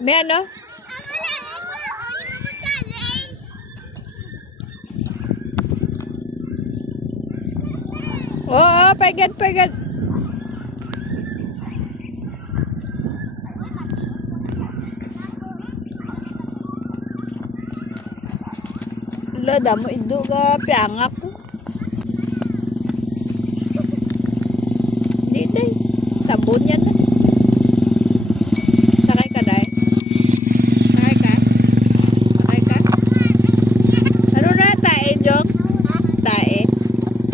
May ano? Oo, pagad, pagad. Lada mo ido ka piangap. Di day. Sabon yan na. Sakay ka day. Sakay ka. Sakay ka. Ano na tae, Jok? Tae.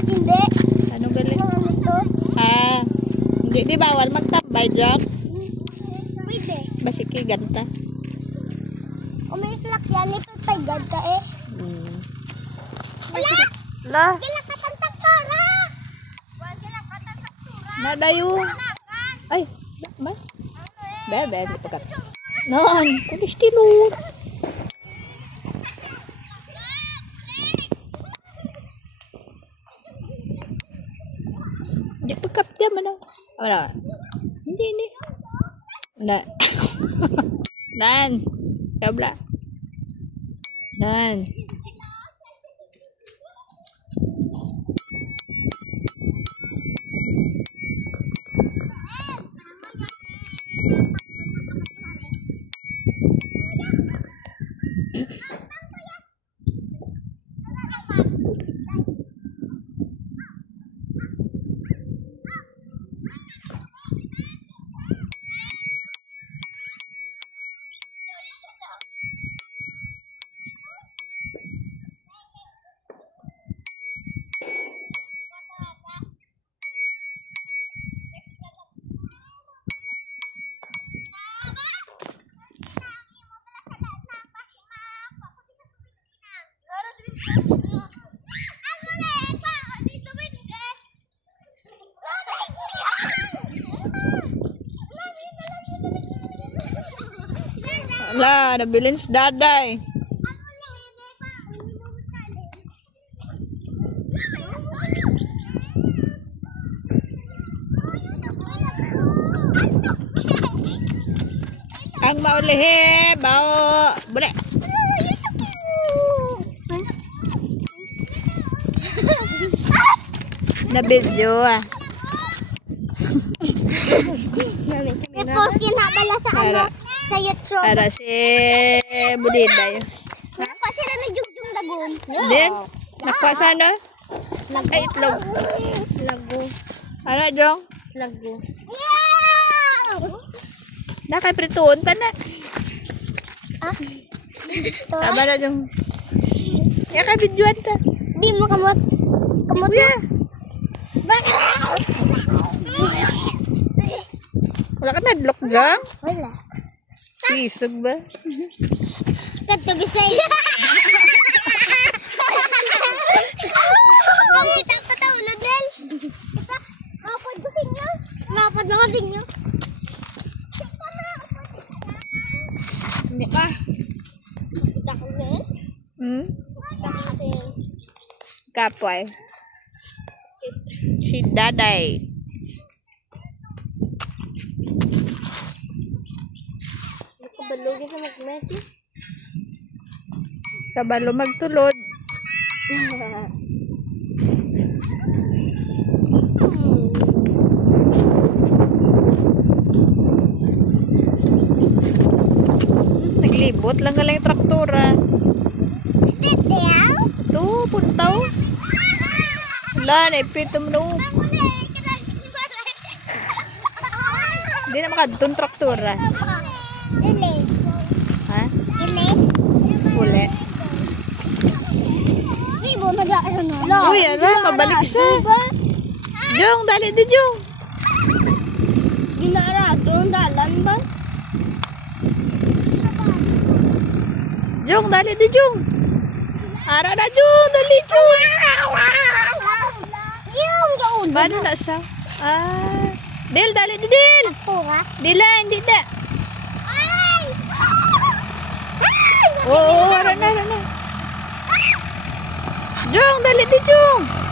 Hindi. Anong galing? Ito. Hindi di bawal magtambay, Jok. Pwede. Basiki ganta. Umayos lakyan, ipagpagad ka eh. Wala! Lah, Kailan ka tagtaktora? Wala ka tagtaktora. nadayo. Ay, ba? Bebe, di pakat. Non, kulis tilur. Di pakat dia mana? Wala. Hindi. Na. Nan. Kabla. Nan. Lah, nabilin si daday. Ang maulihe, bao, boleh. You're so cute. Na video ah. I-post kinabala sa ano? Sa YouTube. Para si Budiday. Nakuha sila na yung dagon. Din, nakuha sana. Lago. Ay, itlog. Lago. Ano, Jong? Lago. Nakay prituon ta na. Ah? Tama na, Jong. Kaya kay videoan ta. Di mo kamot. Kamot Ya. Wala ka na, lock, Jong? Wala. Sisog ba? Katubisay. Pangitang kataw na, Del. Mapod ko sinyo. Mapod ko sinyo. Hindi pa. Dako, Del. Dako, Kapoy. Si daday. Balugi sa magmeti. Kabalo magtulod. Naglibot lang galing traktora. Titiyaw? Tu, puntaw. Wala, naipito mo na. Hindi na makadutong traktora. Dili. Ha? Dili. Uli. Ibo nag-ano na. Uy, ara, mabalik siya. Jong, dali di Jong. Ginara, doon dalan ba? Jong, dali di Jong. Ara na Jong, dali Jong. Yung gaun. Bano na siya? Ah, Dil, dali di Dil. Pura. Dila, hindi na. Ay! Oo, ara na. Jong, dali di Jong.